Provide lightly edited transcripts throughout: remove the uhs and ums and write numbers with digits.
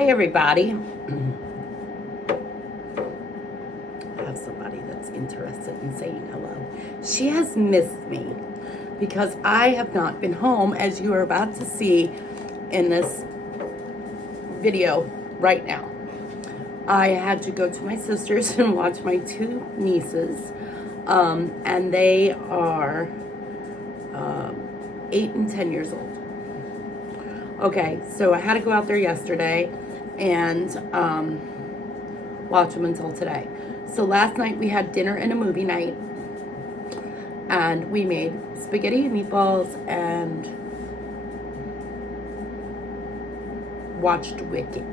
Hi everybody. I have somebody that's interested in saying hello. She has missed me because I have not been home, as you are about to see in this video right now. I had to go to my sister's and watch my two nieces, and they are 8 and 10 years old. Okay, so I had to go out there yesterday and watch them until today. So last night we had dinner and a movie night, and we made spaghetti and meatballs and watched Wicked.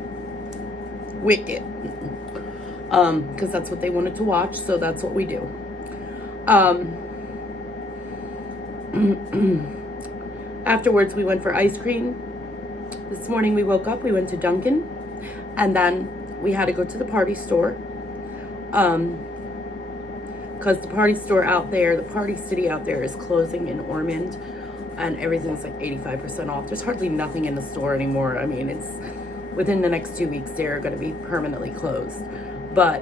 Because that's what they wanted to watch, so that's what we do. Afterwards we went for ice cream. This morning we woke up, we went to Dunkin', and then we had to go to the party store. Because the party store out there, the Party City out there is closing in Ormond, and everything's like 85% off. There's hardly nothing in the store anymore. I mean, it's within the next 2 weeks, they're going to be permanently closed. But,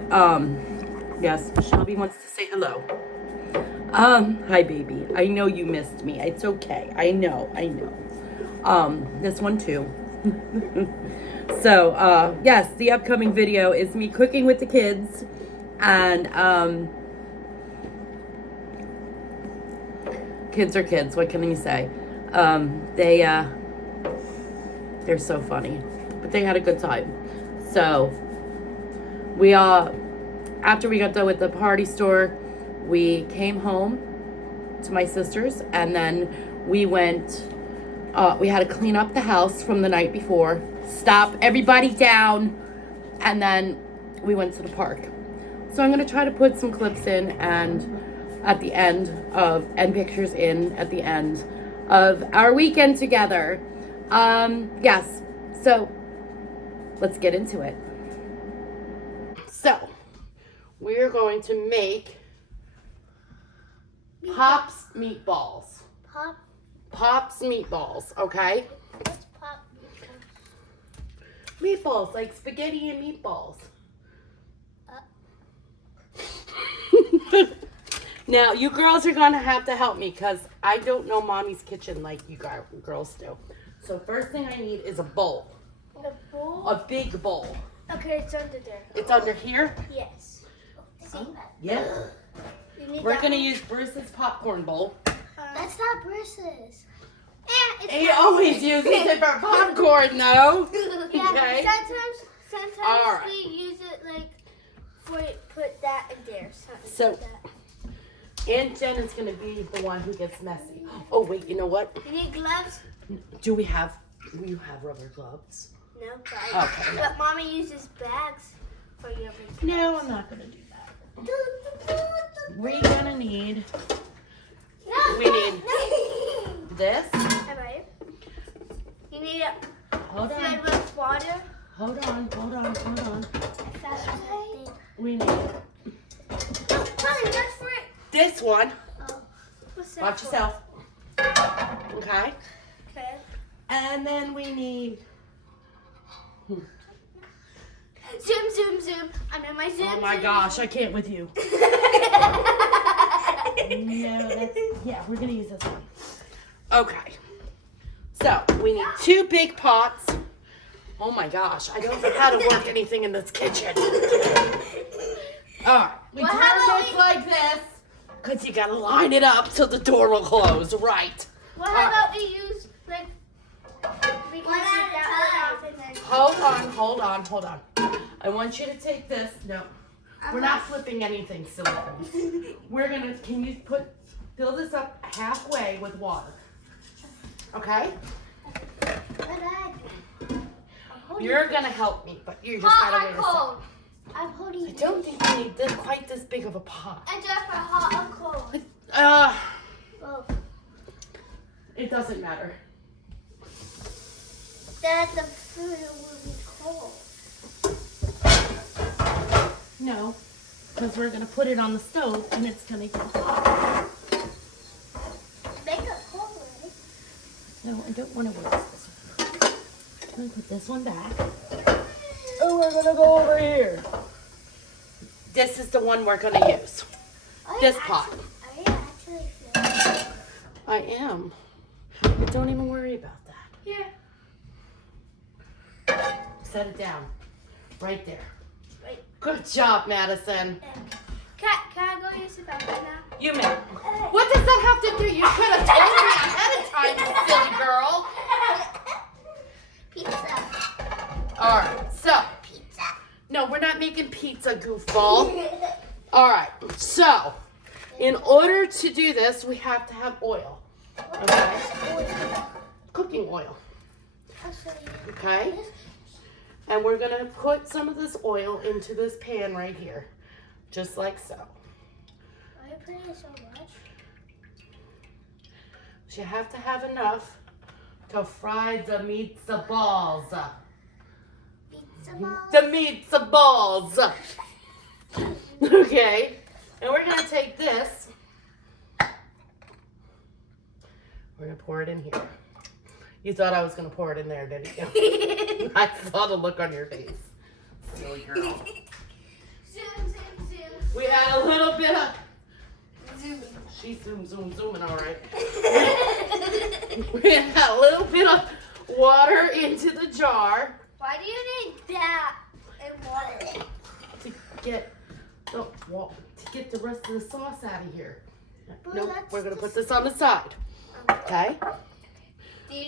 yes, Shelby wants to say hello. Hi, baby. I know you missed me. It's okay. I know. This one too. So, yes, the upcoming video is me cooking with the kids, and, kids are kids, what can you say? They're so funny, but they had a good time. So, we after we got done with the party store, we came home to my sister's, and then we went, we had to clean up the house from the night before, stop everybody down, and then we went to the park. So I'm going to try to put some clips in and pictures in at the end of our weekend together. Yes, so let's get into it. So we're going to make Pop's meatballs. Pop's meatballs, okay? What's pop? Meatballs, like spaghetti and meatballs. Now, you girls are going to have to help me because I don't know Mommy's kitchen like you girls do. So first thing I need is a bowl. A bowl? A big bowl. Okay, it's under there. It's under here? Yes. See? Yeah. We're going to use Bruce's popcorn bowl. That's not Bruce's. He always uses it for popcorn, though. Yeah, Okay. Sometimes All right. we use it like put that in there. So, like that. Aunt Jen is going to be the one who gets messy. Oh, wait, you know what? You need gloves? Do you have rubber gloves? No, Okay, no. But Mommy uses bags for your gloves. No, I'm not going to do that. We're going to need, we need this. Alright. You need it Hold filled on. with water. Hold on. We need Honey, that's for it. this one. Oh, what's that Watch for? yourself. Okay. Okay. And then we need, Zoom. I'm in my zoom. oh my gosh, I can't with you. Yeah, we're going to use this one. Okay. So, we need 2 big pots. Oh my gosh, I don't know how to work anything in this kitchen. Alright, we Well, turn how this about like this, because you got to line it up so the door will close, right. Well, how about we use like we can take that one off and then Hold on. I want you to take this. No, we're not flipping anything, silly things. Can you fill this up halfway with water? Okay? You're gonna help me, but you just gotta wait a second. I'm holding I don't think we need quite this big of a pot. And just for hot or cold. Oh, It doesn't matter. then the food will be cold. No, because we're gonna put it on the stove and it's gonna get hot. Make it cold, right? No, I don't want to waste this one. I'm gonna put this one back. we're gonna go over here. This is the one we're gonna use. This pot. Are you actually filming? I am. But don't even worry about that. Here. Set it down. Right there. Wait. Good job, Madison. Can I go use the fountain now? You may. What does that have to do? You could have told me ahead of time, you silly girl. Pizza. All right, so. Pizza. No, we're not making pizza, goofball. All right, so in order to do this, we have to have oil. Okay? Cooking oil. I'll show you. Okay? And we're going to put some of this oil into this pan right here. Just like so. Why are you putting so much? So you have to have enough to fry the meatballs. Pizza balls. The meatballs. Okay? And we're going to take this. We're going to pour it in here. You thought I was going to pour it in there, didn't you? I saw the look on your face. Silly girl. Zoom, zoom, zoom. We add a little bit of... Zoom. She's zooming, all right. We add a little bit of water into the jar. Why do you need that and water? To get the rest of the sauce out of here. But Nope, that's we're going to the- put this on the side. Okay?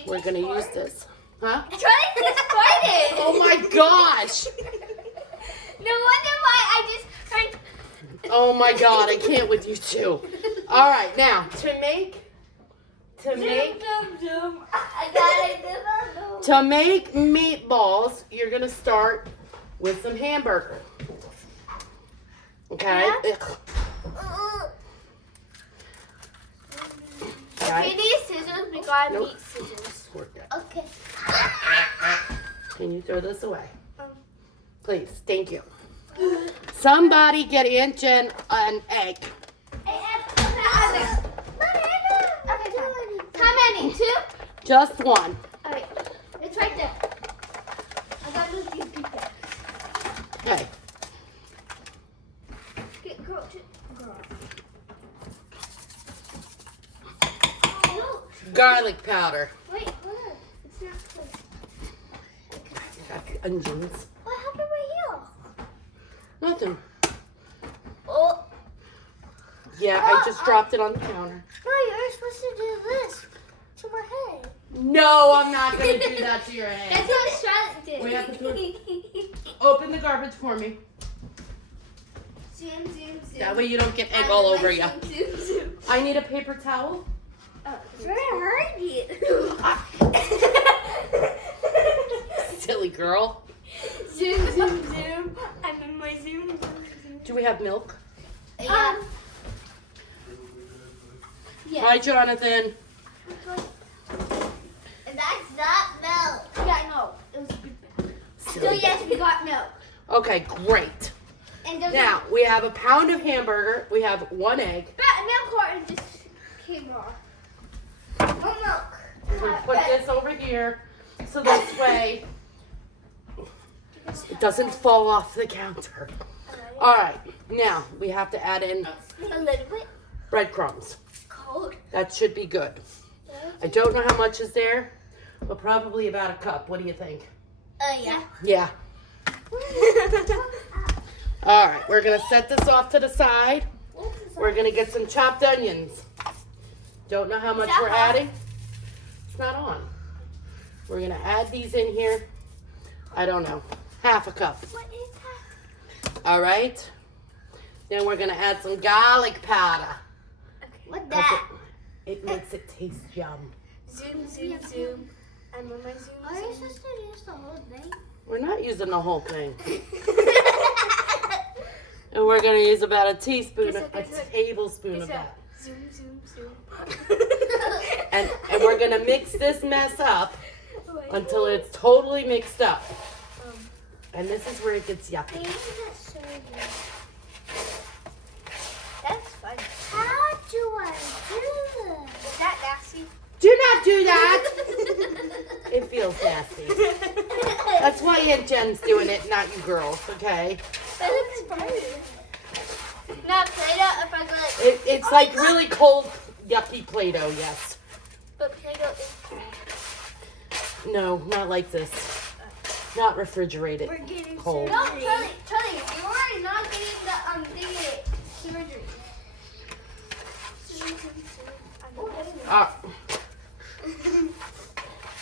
We're going to use this. Huh? Try to fight it. Oh my gosh! No wonder why I just tried. Oh my god, I can't with you two. All right, now to make Zoom, zoom. I got it. to make meatballs, you're gonna start with some hamburger. Okay. Yeah? Ugh. Okay, these scissors, we got Nope. meat scissors. Work that. Okay. Can you throw this away, Um, please? Thank you. Somebody get Aunt Jen an egg. Okay, how many? 2? Just one. Alright, it's right there. I got those deep people. Okay. Get girl. No. Garlic powder. Wait, look. It's not close. Got onions. What happened right Nothing. here? Oh. Yeah, I just dropped it on the counter. Bro, you're supposed to do this to my head. No, I'm not gonna do that to your head. That's what Charlotte did. We have to Open the garbage for me. Zoom, zoom, zoom. That way you don't get egg all over you. Zoom, zoom, zoom. I need a paper towel. Oh, it's very hard you. Silly girl. Zoom, zoom, zoom. I'm in my zoom, zoom, zoom. Do we have milk? Yeah. Yeah. Hi, Jonathan. That's not milk. Yeah, no. It was so Silly. yes, we got milk. Okay, great. And there's Now, we have a pound of hamburger. We have 1 egg. milk carton just came off. Oh, milk. We're going to put this over here so this way it doesn't fall off the counter. All right, now we have to add in A little bit breadcrumbs. cold. That should be good. I don't know how much is there, but probably about a cup. What do you think? Oh, yeah. Yeah. All right, we're going to set this off to the side. We're going to get some chopped onions. Don't know how much we're adding. It's not on. We're going to add these in here. I don't know. Half a cup. What is that? All right. Then we're going to add some garlic powder. What's Because that? it makes it taste yum. Zoom, zoom, zoom. I'm on my zoom. Are you supposed to use the whole thing? We're not using the whole thing. And we're going to use about a tablespoon of that. Zoom, zoom, zoom. And we're going to mix this mess up until it's totally mixed up. And this is where it gets yucky. That's fun. How do I do this? Is that nasty? Do not do that. It feels nasty. That's why my Aunt Jen's doing it, not you girls, okay? That looks fine. Not Play-Doh if I go like... It's like really cold, yucky Play-Doh, yes. But Play-Doh is cold. No, not like this. Not refrigerated. We're getting cold. No, Charlie, you are not getting the surgery.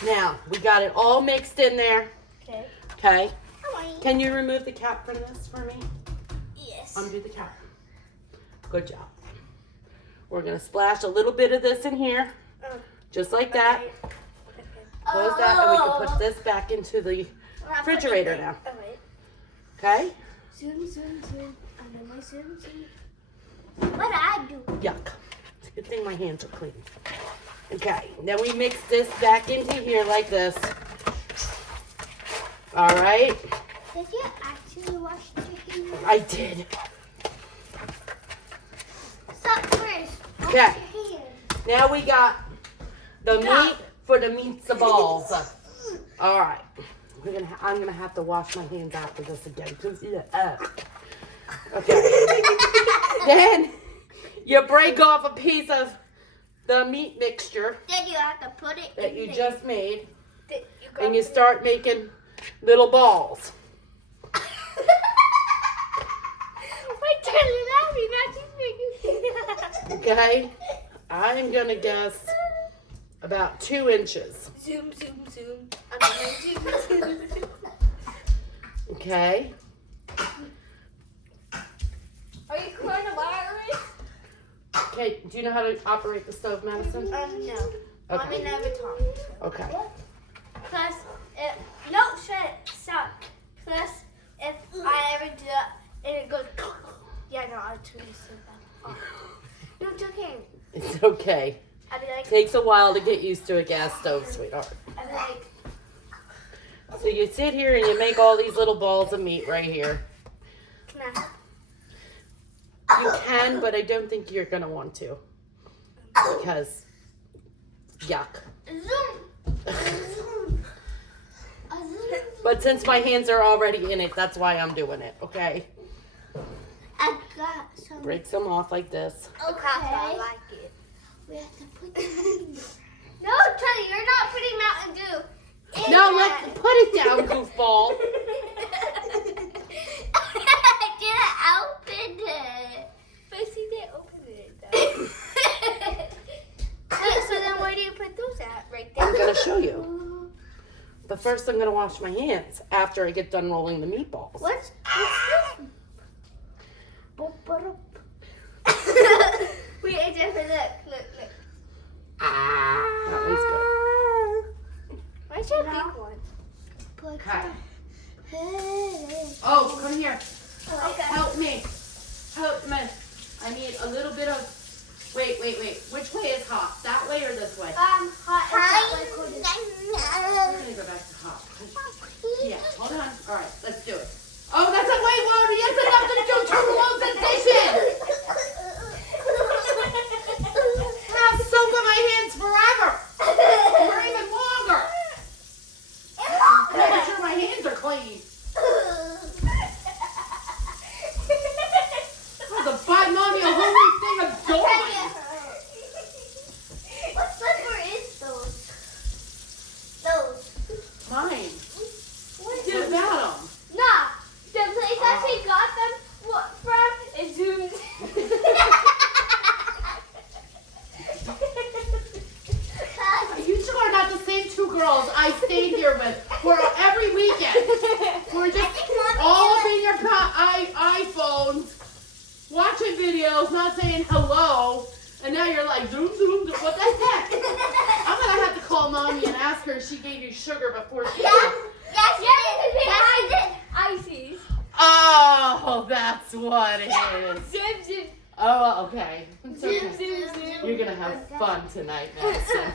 Now, we got it all mixed in there. Okay. Okay. Can you remove the cap from this for me? Yes. Undo the cap. Good job. We're going to splash a little bit of this in here. Just like that. Close that and we can put this back into the refrigerator now. Okay? Zoom. I know my zoom. What did I do? Yuck. It's a good thing my hands are clean. Okay, then we mix this back into here like this. All right. Did you actually wash chicken? I did. Stop first. Wash Okay. your hands. Now we got the meat for the balls. All right. I'm gonna have to wash my hands after this again. Okay. Then you break off a piece of the meat mixture Then you have to put it that in you the- just made, and you start making little balls. Wait, turn it out. You're not just making Okay. I'm gonna guess about 2 inches. Zoom. I'm gonna zoom. Okay. Are you coronavirus? Okay. Do you know how to operate the stove, Madison? No. Okay. Mommy never taught. Okay. Plus, stop. Plus, if I ever do that and it goes, I'll turn this back off. No, it's okay. It's okay. I'll be like, Takes a while to get used to a gas stove, sweetheart. I'll be like, So you sit here and you make all these little balls of meat right here. can I? You can, but I don't think you're gonna want to. Because, yuck. Zoom. But since my hands are already in it, that's why I'm doing it, okay? I got some. Break some off like this. Okay. I like it. We have to put them in there. No, Charlie, you're not putting Mountain Dew. No, let's put it down, goofball. I didn't open it. But see, they opened it though. So then where do you put those at? Right there? I'm gonna show you. But first I'm gonna wash my hands after I get done rolling the meatballs. What's this? Wait, Jennifer, look. That one's good. Where's your big one? Okay. Oh, come here. Okay. Help me. I need a little bit of... Wait. Which way is hot? That way or this way? Hot. We're going to go back to hot. Yeah, hold on. All right, let's do it. Oh, that's a way water. Yes, enough to do 2 remote sensation. Have soap on my hands forever. Or even longer. Make sure my hands are clean. To buy mommy a whole new thing of joy. What flavor is those? Mine. What What about them? Nah, the place that we got them from is Zoom's. You two are not the same 2 girls I stayed here with for every weekend. We're just all up in your iPhones, watching videos, not saying hello, and now you're like, zoom, what the heck? I'm going to have to call mommy and ask her if she gave you sugar before she Yes, I did. Ices. Oh, that's what it is. Zoom. Oh, okay. It's okay. Zoom. You're going to have fun tonight, Madison.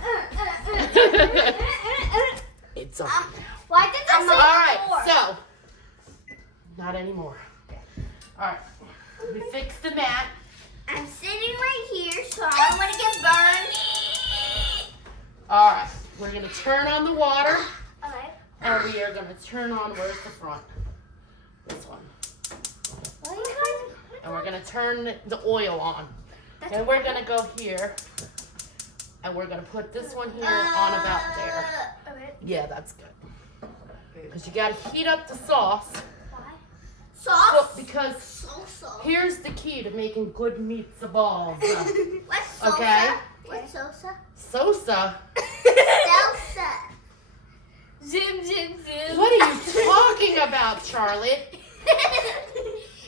It's over now. Why did that say All right, four? so, not anymore. All right, we fixed the mat. I'm sitting right here, so I don't want to get burned. All right, we're going to turn on the water. Alright. And we are gonna turn on, where's the front? This one. And we're gonna turn the oil on. And we're gonna go here. And we're gonna put this one here on about there. Okay. Yeah, that's good. Because you gotta heat up the sauce. Why? Sauce? Because Salsa. here's the key to making good meatballs. What's salsa? Okay? What's salsa? Sosa? Salsa. Zoom, zoom, zoom. What are you talking about, Charlotte?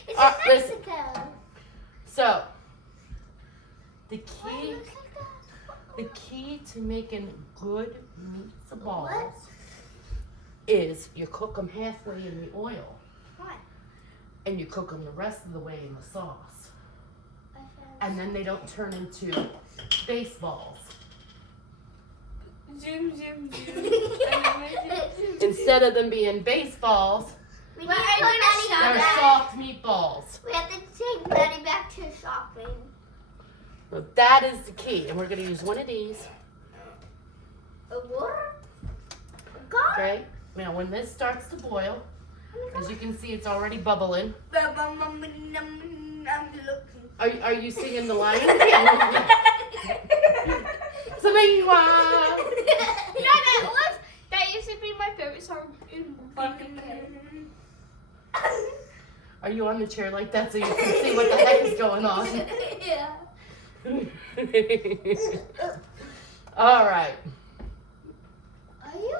It's listen. in Mexico. So, the Why key, it looks like that? the key to making good meatballs What? is you cook them halfway in the oil. Why? And you cook them the rest of the way in the sauce. I found And then they don't turn into baseballs. zoom, zoom, zoom. Instead of them being baseballs, We need to put they're Maddie soft meatballs. We have to take Maddie back to shopping. So that is the key. And we're going to use one of these. A water? God. Okay? Now, when this starts to boil, as you can see, it's already bubbling. I'm looking. Are you singing the Lion King? Samiwa! That used to be my favorite song in Are you on the chair like that so you can see what the heck is going on? Yeah. All right. Are you?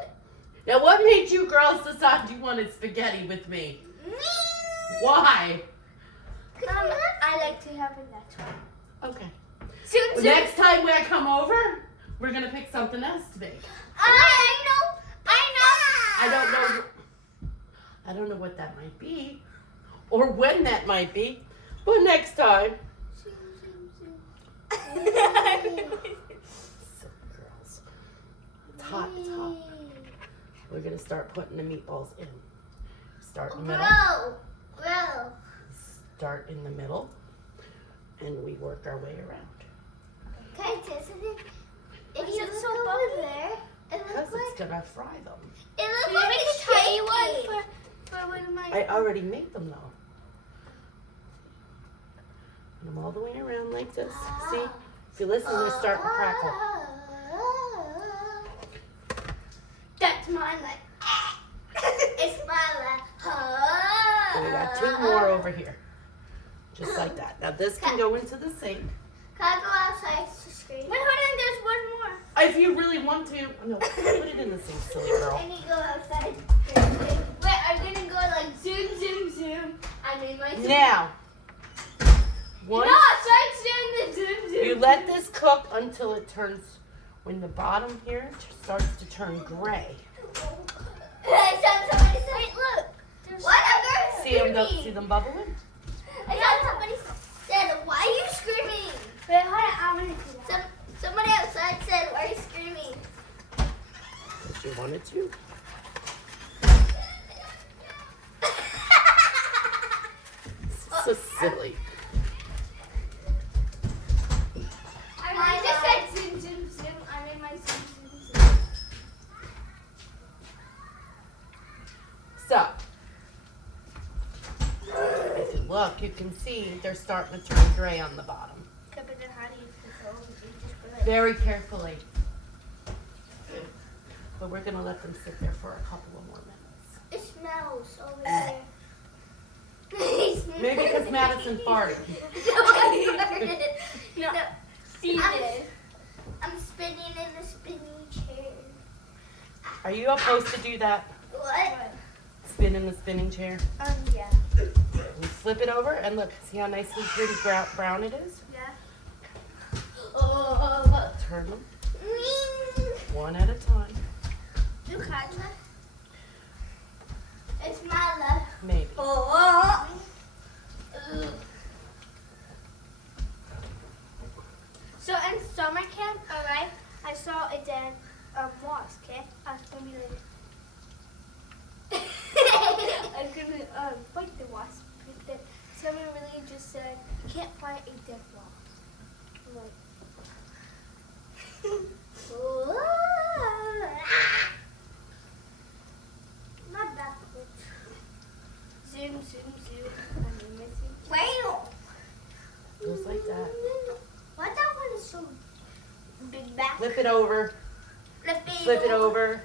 Now, what made you girls decide you wanted spaghetti with me? Why? I like to have a next one. Okay. Soon, Well, next time when I come over, we're gonna pick something else to make. I know. I don't know what that might be, or when that might be, but next time. Silly girls. It's hot. It's hot. We're gonna start putting the meatballs in. Start in the middle. Bro. Start in the middle, and we work our way around. Okay, isn't it? It's so over there. It Because looks it's gonna fry them. It looks like a tiny one for one of my. I already made them though. Put them all the way around like this. See? If you listen, they're starting to crackle. That's mine. Like, it's my And we got two more over here. Just like that. Now this can go into the sink. Can I go outside to scream? Wait, hold on, there's one more. If you really want to. No, put it in the sink, silly girl. I need to go outside. Wait, I'm gonna go like zoom, zoom, zoom. I mean my zoom. Now, once No, start doing the zoom, zoom. you let this cook until it turns, when the bottom here starts to turn gray. I saw somebody say, wait, look. What are See you them, screaming? see them bubbling? I saw somebody said, why are you screaming? Wait, hold on, I'm gonna do that. Somebody outside said, why are you screaming? If you wanted to. So silly. I just said zoom, zoom, zoom. I made my zoom, zoom, zoom. So, if you look, you can see they're starting to turn gray on the bottom. Okay, but then how do you control it? You just put it. Very carefully. But we're going to let them sit there for a couple of more minutes. It smells over there. Maybe because Madison farted. No, see this. I'm spinning in the spinning chair. Are you supposed to do that? What? Spin in the spinning chair? Yeah. We flip it over and look, see how nicely pretty brown it is? Yeah. Oh. Turn them one at a time. You catch it? It's my left. Maybe. Oh. So in summer camp, alright, I saw a dead wasp, okay? I was gonna be like, I'm gonna fight the wasp. But then someone really just said, you can't fight a dead wasp. I'm like, flip it over. Flip it over.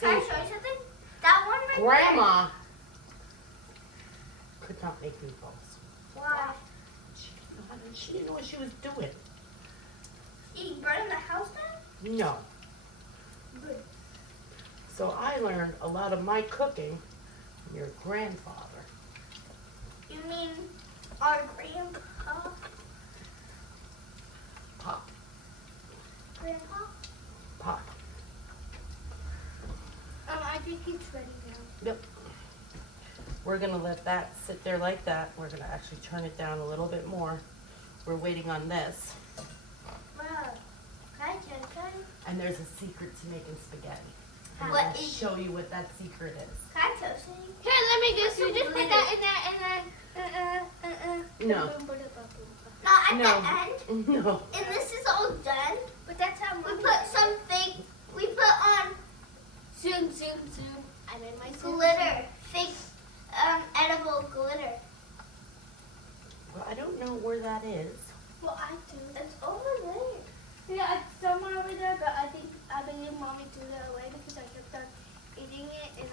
Can I show you something? That one right Grandma could not make meatballs. there. Why? She didn't know what she was doing. You burning the house down? No. Good. So I learned a lot of my cooking from your grandfather. You mean our grandpa? Pop. Grandpa? Pop. I think he's ready now. Yep. We're gonna let that sit there like that. We're gonna actually turn it down a little bit more. We're waiting on this. Wow. Can I try? And there's a secret to making spaghetti. And What I'll is- show you what that secret is. Can I toast it? Here, let me guess. You just put that in there and then. No. No, at No. the end. No. And this is all done. But that's how we put some fake. We put on zoom. I made my glitter. Fake edible glitter. Well, I don't know where that is. Well, I do. It's over there. Yeah, it's somewhere over there, but I believe mommy threw it away because I kept on eating it and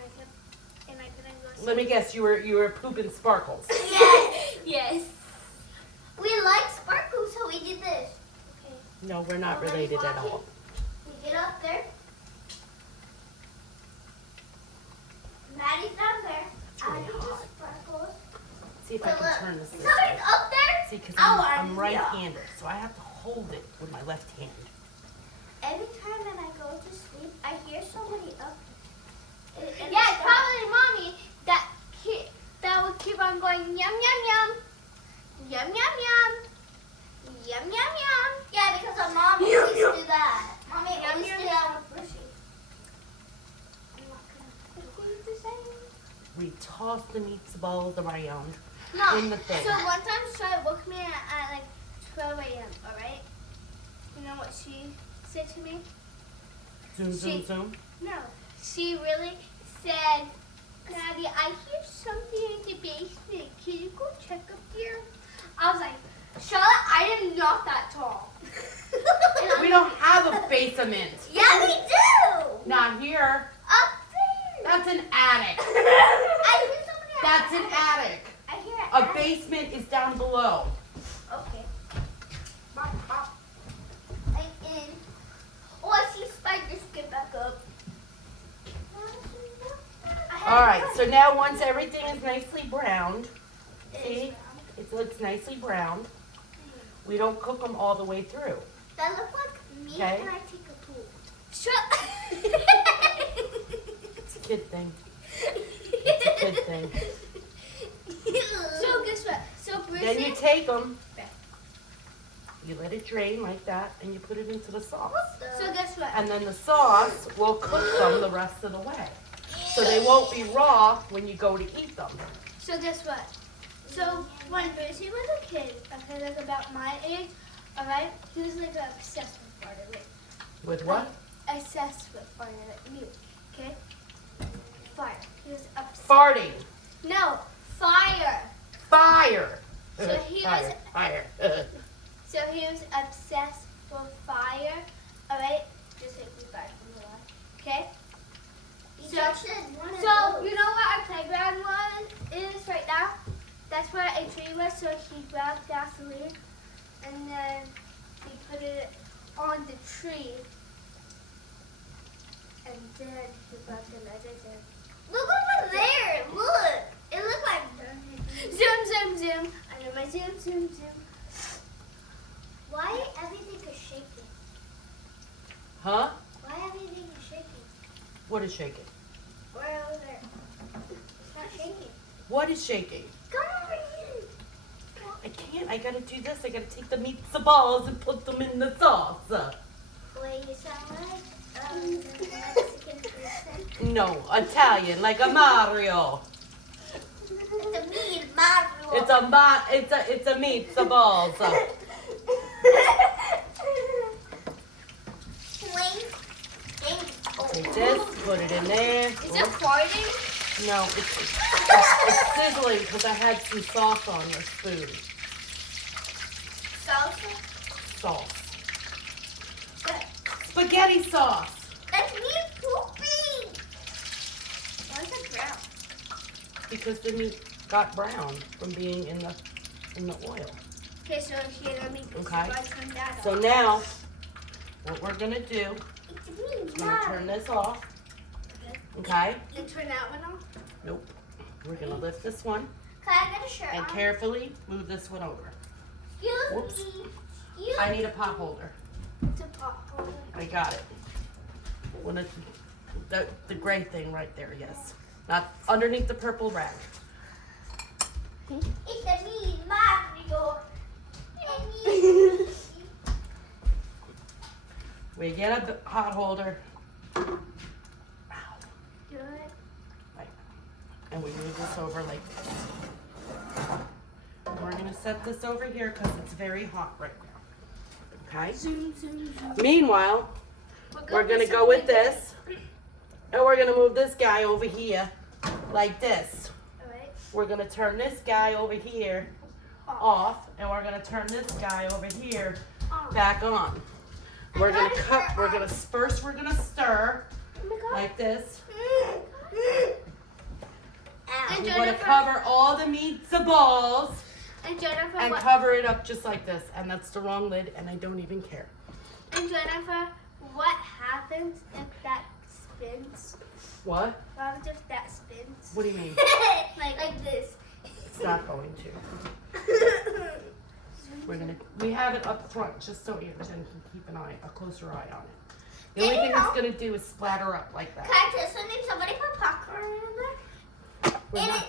I couldn't go. Let me guess, you were pooping sparkles. Yes. Yes. We like sparkles, so we did this. Okay. No, we're not related at all. We get up there. Maddie's down there. really I do the hot. sparkles. See if I can turn this this way. Somebody's up there. See, because Oh, I'm right-handed, so I have to hold it with my left hand. Every time that I go to sleep, I hear somebody up. Yeah, it's probably mommy that would keep on going yum yum yum, yum yum yum, yum yum yum. Yeah, because our mom always do that. Mommy always do that with Bushy. I'm not gonna repeat the same. We toss the meatballs around No. in the thing. So one time, Charlotte woke me at like 12 a.m. All right. You know what she said to me? Zoom. No. She really said, Maddie, I hear something in the basement. Can you go check up there? I was like, Charlotte, I am not that tall. We don't have a basement. Yeah, we do. Not here. Up there. That's an attic. I hear somebody. That's an attic. I hear an A attic. basement is down below. Okay. I'm in. Oh, I see spiders get back up. All right, so now once everything is nicely browned, see, it looks nicely browned. We don't cook them all the way through. That looks like me Okay. when I take a pool. Shut. It's a kid thing. It's a kid thing. So guess what? So Bruce. Then you take them, you let it drain like that, and you put it into the sauce. So guess what? And then the sauce will cook them the rest of the way. So they won't be raw when you go to eat them. So guess what? So when Brucey was a kid, okay, like about my age, alright, he was like obsessed with part of it. With what? Obsessed with part of it. Me, okay? Fire. He was obsessed. Farting. No, fire. Fire. So he was. Fire. So he was obsessed with fire. Alright, just like we fired from the water. Okay. So you know what our playground is right now? That's where a tree was, so he grabbed gasoline and then he put it on the tree. And then he grabbed the letters and look over there! Look! It looks like zoom. I know my zoom. Why everything is shaking? Huh? Why everything is shaking? What is shaking? Right over there. It's not shaking. What is shaking? Come over here. I can't. I gotta do this. I gotta take the meatballs and put them in the sauce. Wait, you sound like the Mexican person. No, Italian, like a Mario. It's a mean Mario. It's a meatballs. Take this, put it in there. Is it farting? No, it's sizzling because I had some sauce on this food. Salsa? Sauce. Good. spaghetti sauce. That's me pooping. Why is it brown? Because the meat got brown from being in the oil. Okay, so here, let me Okay. turn that So off. now, what we're gonna do, It's me, I'm gonna turn this off. Okay? And turn that one off. Nope. We're gonna lift this one Can I get a shirt and on? carefully move this one over. Whoops. Excuse me. Excuse I need a pot holder. It's a pot holder. I got it. One of the gray thing right there, yes. Not underneath the purple rag. It's a me, Mario. We get a pot holder. Ow. Good. Right. And we move this over like this. And we're gonna set this over here because it's very hot right now. Okay? Zoom, zoom, zoom. Meanwhile, we're gonna go with this. And we're gonna move this guy over here like this. Alright. We're gonna turn this guy over here off, and we're gonna turn this guy over here back on. We're gonna cut, first we're gonna stir Oh my God. like this. And We wanna cover all the meatballs And Jennifer, and what? cover it up just like this. And that's the wrong lid, and I don't even care. And Jennifer, what happens if that spins? What? What happens if that spins? What do you mean? like this. It's not going to. We have it up front just so Jen can keep a closer eye on it. The only thing it's gonna do is splatter up like that. Can I tell something? Somebody put popcorn in there. We're not-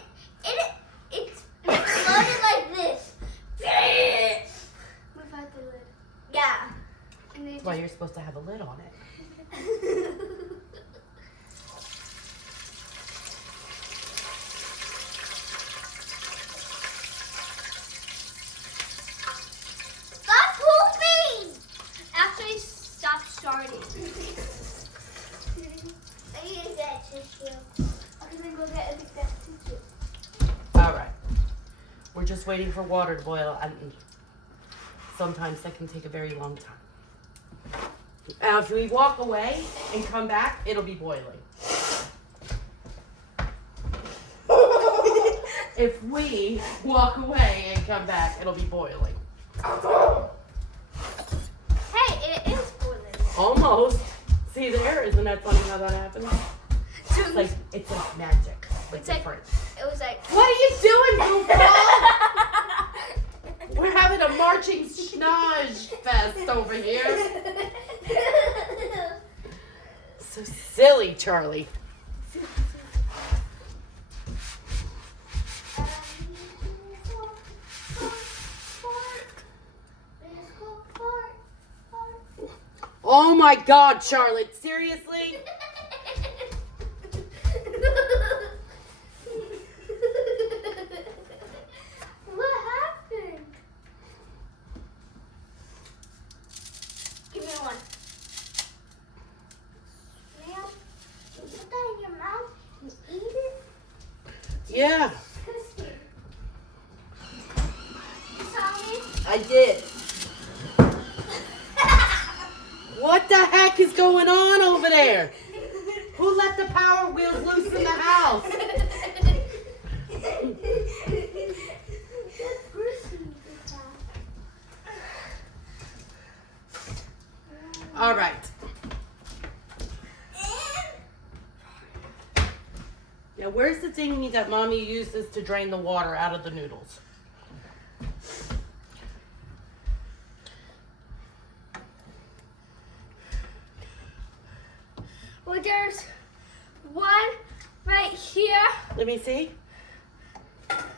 It's exploded like this. Without the lid. Yeah. And That's why you're supposed to have a lid on it. Stop pooping! Actually, stop starting. I need to get tissue. I'm gonna go get that tissue. All right. We're just waiting for water to boil, and sometimes that can take a very long time. Now, if we walk away and come back, it'll be boiling. If we walk away and come back, it'll be boiling. Hey, it is boiling. Almost. See there? Isn't that funny how that happens? It's like magic. It's like- different. It was like. What are you doing, goofball? We're having a marching schnoz fest over here. So silly, Charlie. Oh my God, Charlotte, seriously? What happened? Give me one. Ma'am, you put that in your mouth and eat it? Yeah, Disgusting. You saw me? I did. What the heck is going on over there? Who let the power wheels loose in the house? All right. Now, where's the thingy that Mommy uses to drain the water out of the noodles? Well, there's one right here. Let me see.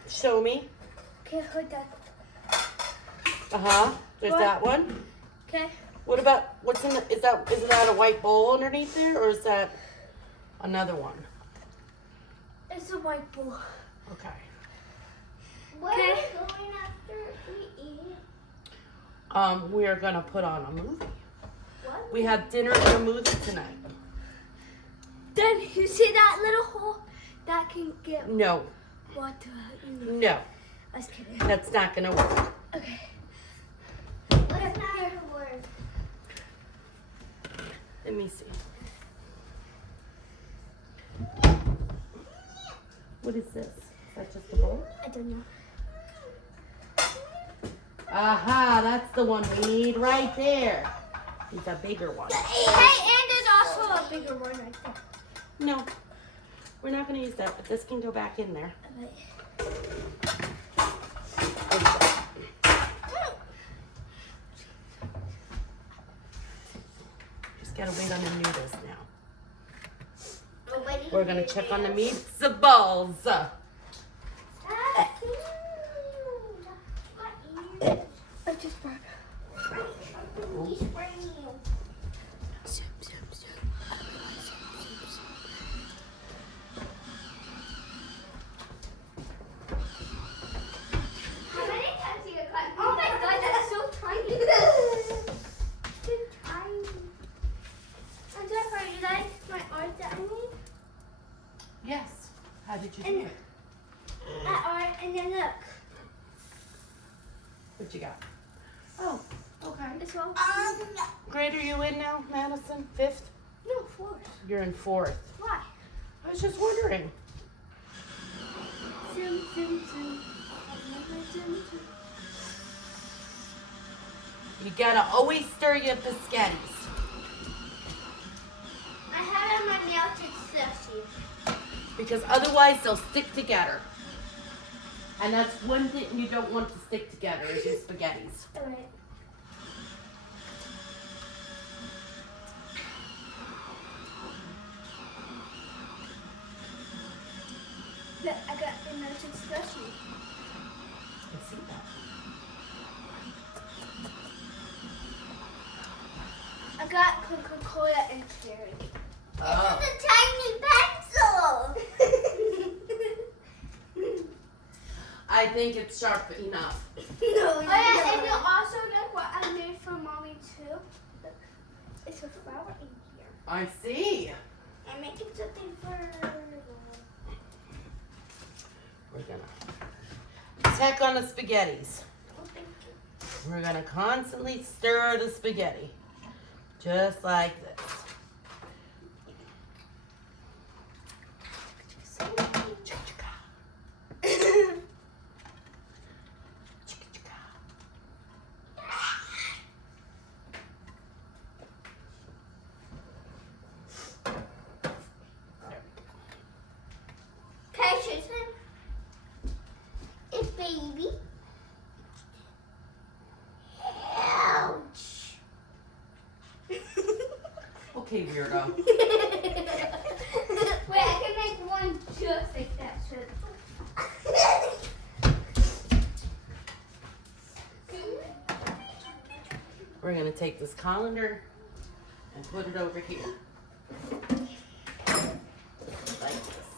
Show me. Okay, hold on. Uh-huh. There's What? that one. Okay. What about, what's in the, is that a white bowl underneath there, or is that another one? It's a white bowl. Okay. Where are we going after we eat? We are gonna put on a movie. What? We have dinner and a movie tonight. Then you see that little hole? That can get No, water. no, I was kidding. that's not gonna work. Okay. What's not gonna work? Let me see. What is this? Is that just a bowl? I don't know. Aha, that's the one we need right there. It's a bigger one. Hey, and there's also a bigger one right there. No, we're not going to use that, but this can go back in there. Just got to wait on the noodles now. We're going to check on the meatballs. I just brought. How many times you got? Oh my god, that's so tiny. So tiny. I'm so sorry. You like my art that I made? Yes. How did you do it? That art, and then look. What you got? Oh, okay. It's all. Grade are you in now, Madison? 5th? No, 4th. You're in 4th. Why? I was just wondering. Zoom, zoom, zoom. Zoom, zoom. You gotta always stir your biscottis. I have it on my melted slushy. Because otherwise they'll stick together. And that's one thing you don't want to stick together is your spaghettis. Alright. Look, I got the melted slushy. I see that. I got Coca-Cola and cherry. Oh. This is a tiny pencil. I think it's sharp enough. No, oh yeah, and then also look what I made for mommy too. Look, it's a flower in here. I see. I'm making something for. We're gonna check on the spaghettis. Oh, thank you. We're gonna constantly stir the spaghetti. Just like this. It's baby. Ouch. Okay, weirdo. Wait, I can make one just like that. We're gonna take this colander and put it over here. Like this.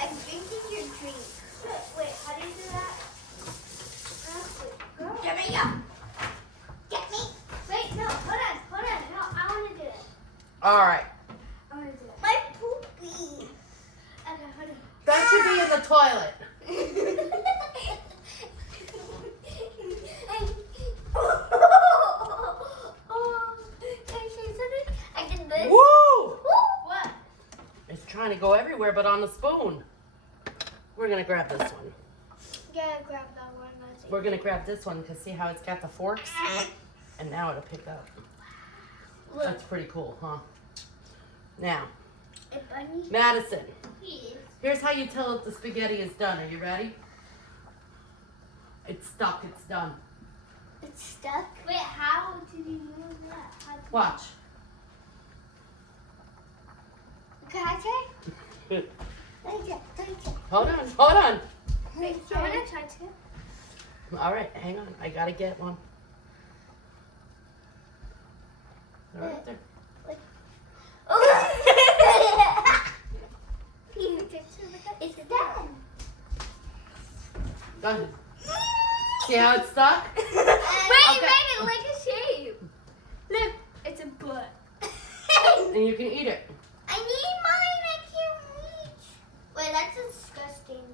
I'm drinking your drink. Wait, how do you do that? Get me up. Get me. Wait, no, hold on. No, I want to do it. All right. I want to do it. My poopy. Okay, hold on. That should be in the toilet. Woo! What? It's trying to go everywhere but on the spoon. We're gonna grab this one. Yeah, grab that one. We're gonna grab this one because see how it's got the forks? And now it'll pick up. Look. That's pretty cool, huh? Now, A bunny? Madison, Yes. here's how you tell if the spaghetti is done. Are you ready? It's stuck, it's done. It's stuck? Wait, how did you move that? Watch. Can I try? Hold on. Wait, I want to try too. All right, hang on. I gotta get one. All right there. It's done. Done. See how it's stuck? Wait, Okay. you made it like a shape. Look, it's a butt. And you can eat it. I need mine. I can't reach. Wait, that's disgusting.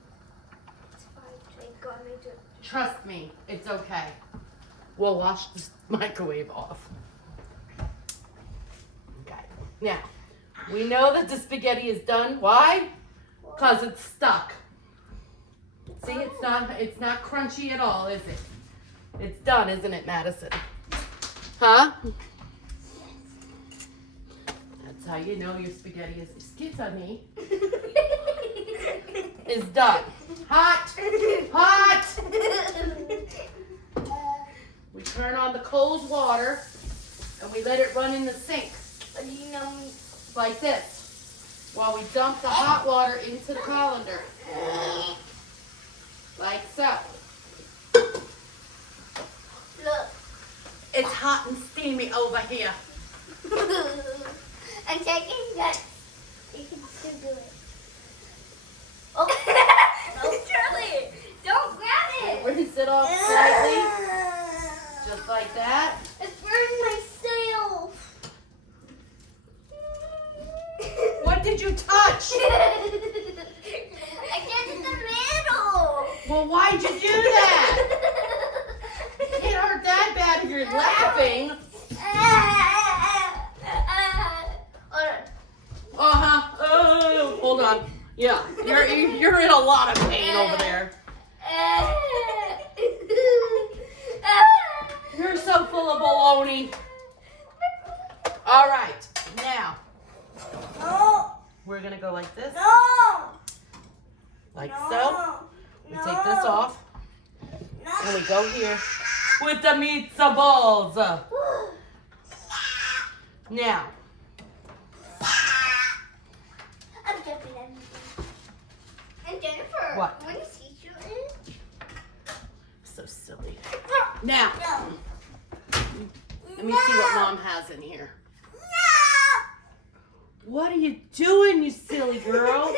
It's fine. Thank God I do it. Trust me, we'll wash the microwave off. Okay. Now, we know that the spaghetti is done. Why? Because it's stuck. See, it's not crunchy at all, is it? It's done, isn't it, Madison? Huh? That's how you know your spaghetti is, excuse me, is done. Hot! Hot! We turn on the cold water and we let it run in the sink. Like this. While we dump the hot water into the colander. Like so. Look. It's hot and steamy over here. I'm checking that you can still do it. Oh, no, Charlie, don't grab it. Rinse it off slightly. Just like that. It's burning myself. What did you touch? I get in the middle. Well, why'd you do that? It can't hurt that bad if you're laughing. Oh, hold on. Yeah, you're in a lot of pain over there. You're so full of baloney. All right, now No. we're gonna go like this, No. like so. We take this off, and we go here with the meatballs. Now, I'm jumping in. And Jennifer, What? when is teacher in? so silly. Now, No. let me see what Mom has in here. What are you doing, you silly girl?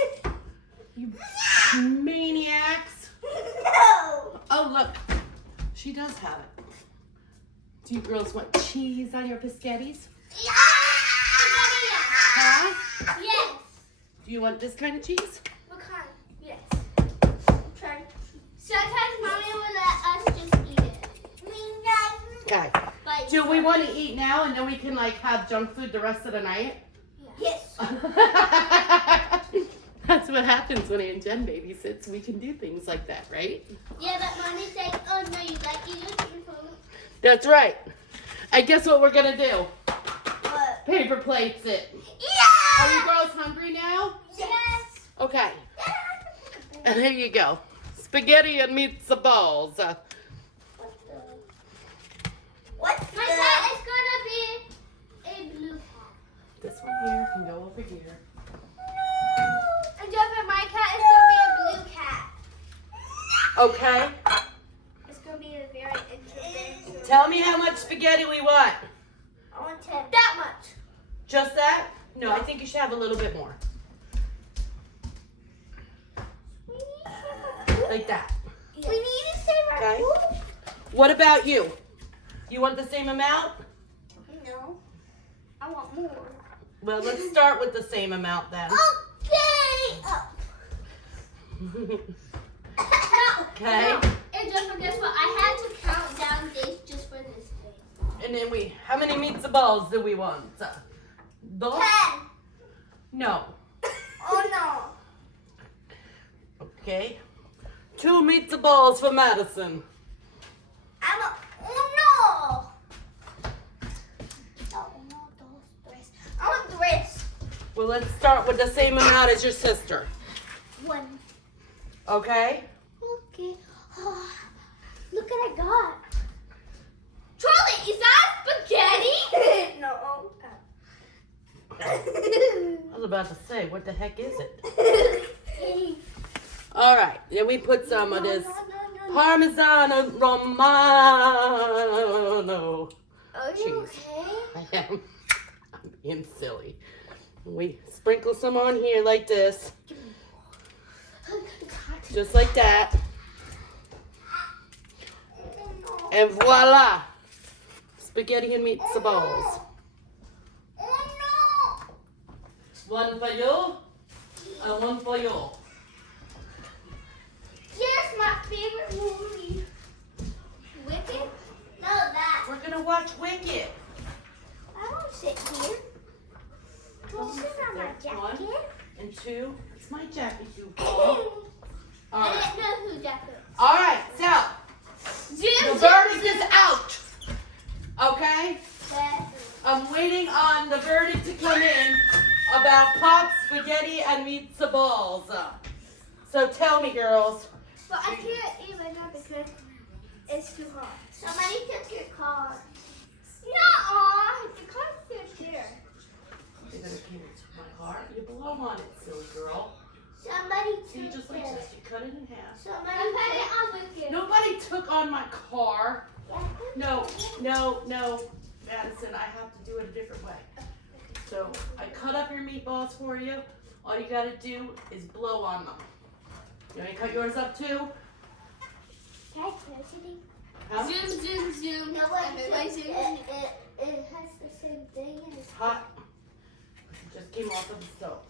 You maniacs. No. Oh, look. She does have it. Do you girls want cheese on your biscottis? Yeah. Huh? Yes. Do you want this kind of cheese? What kind? Yes. I'm trying. Sometimes Mommy will let us just eat it. Okay. But Do we want to eat now and then we can like have junk food the rest of the night? Yes. That's what happens when Aunt and Jen babysits. We can do things like that, right? Yeah, but Mommy's like, oh no, you like it, you food. That's right. I guess what we're gonna do? What? Paper plates it. Yeah. Are you girls hungry now? Yes. Okay. And here you go. Spaghetti and meatballs. What? My cat is gonna be a blue cat. This one here can go over here. And Jennifer, my cat is gonna be a blue cat. Okay. It's gonna be a very interesting. Tell me how much spaghetti we want. I want 10. That much. Just that? No, I think you should have a little bit more. Like that. We need to save our Okay. food. What about you? You want the same amount? No. I want more. Well, let's start with the same amount then. Okay. Okay. And just for guess what? I had to count down days just for this thing. And then how many meatballs do we want? Dos? 10. No. Oh no. Okay. 2 meatballs for Madison. Oh no. I want 3. Well, let's start with the same amount as your sister. 1. Okay? Okay. Oh, look what I got. Charlie, is that spaghetti? No. I was about to say, what the heck is it? No. All right. Then we put some of this No. Parmesan Romano. Are Cheese. you okay? I'm being silly. We sprinkle some on here like this. Just like that. And voila. Spaghetti and meatballs. Oh no! One for you and one for you. Here's my favorite movie. Wicked? No, that gonna watch Wicked. I won't sit here. Don't sit on my jacket. 1 and 2. It's my jacket, you I ball. All right. didn't know who jacket was. All right. So the verdict is out. Okay. I'm waiting on the verdict to come in about pop, spaghetti, and meatballs. So tell me, girls. But I can't eat right now because it's too hot. Somebody took your card. No, the card's still there. You're gonna give it to my car. You blow on it, silly girl. Somebody See, took just like it. this. You cut it in half. Somebody put it on Wicked. Nobody took on my car. No, Madison, I have to do it a different way. So I cut up your meatballs for you. All you gotta do is blow on them. You want me to cut yours up too? Huh? Zoom. No, wait, it has the same thing as It's hot. It just came off of the stove.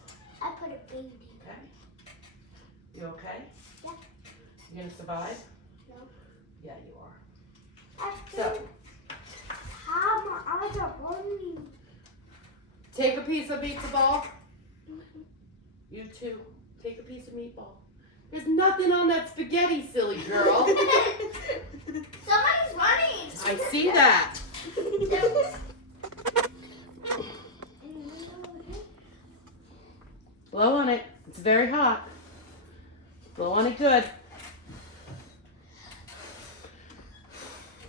I put a baby. Okay? You okay? Yeah. You gonna survive? No. Yeah, you are. After So how my eyes are burning. take a piece of meatball. You too. Take a piece of meatball. There's nothing on that spaghetti, silly girl. Somebody's running. I see that. Blow on it. It's very hot. Blow on it good.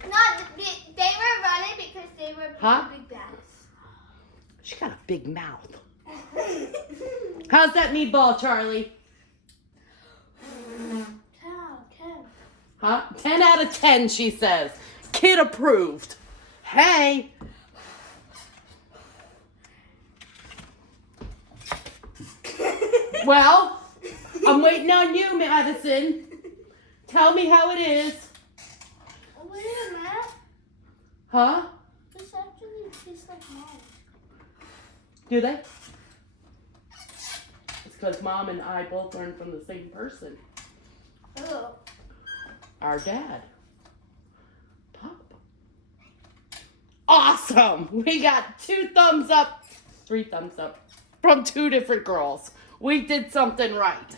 No, they were running because they were Huh? big bags. She got a big mouth. How's that meatball, Charlie? 10. Huh? 10 out of 10, she says. Kid approved. Hey. Well, I'm waiting on you, Madison. Tell me how it is. Wait a minute. Huh? This actually tastes like mine. Do they? It's because Mom and I both learned from the same person. Oh. Our dad. Pop. Awesome! We got 2 thumbs up, 3 thumbs up from 2 different girls. We did something right.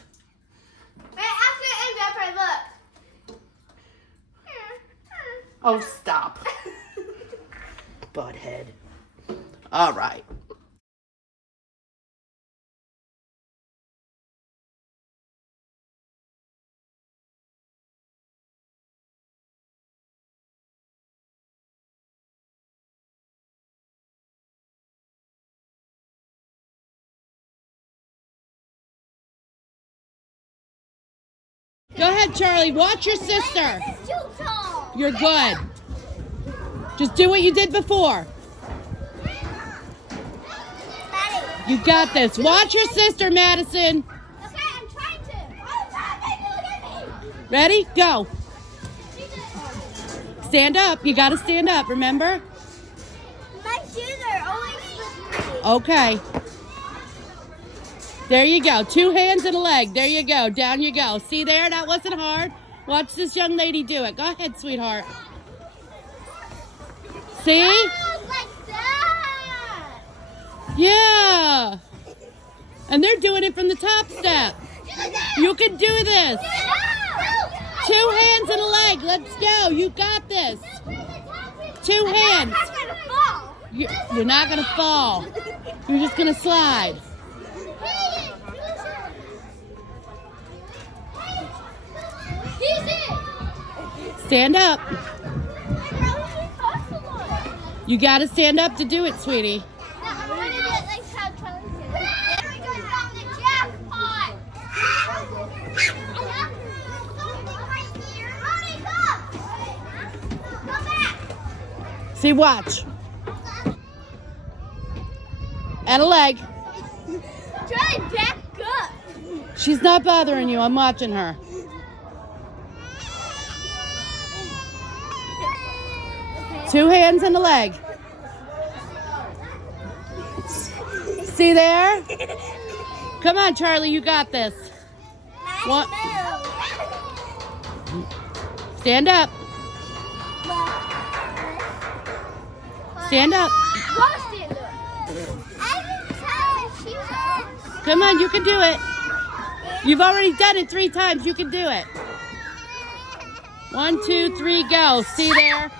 Right after it wrapper, look. Oh, stop. Butthead. All right. Go ahead, Charlie. Watch your sister. This is too tall. You're good. Just do what you did before. Maddie. You got this. Watch your sister, Madison. Okay, I'm trying to. Oh, God, baby, look at me. Ready? Go. Stand up. You got to stand up, remember? My shoes are always slippery. Okay. There you go. 2 hands and a leg. There you go. Down you go. See there? That wasn't hard. Watch this young lady do it. Go ahead, sweetheart. See? Oh, like that. Yeah. And they're doing it from the top step. You can do this. 2 hands and a leg. Let's go. You got this. 2 hands. I'm gonna fall. You're not going to fall. You're just going to slide. Stand up. You got to stand up to do it, sweetie. See, watch. And a leg. Try to back up. She's not bothering you. I'm watching her. Okay. 2 hands and a leg. See there? Come on, Charlie. You got this. One. Stand up. Stand up. Go stand up. Come on, you can do it. You've already done it 3 times. You can do it. 1, 2, 3, go. See there?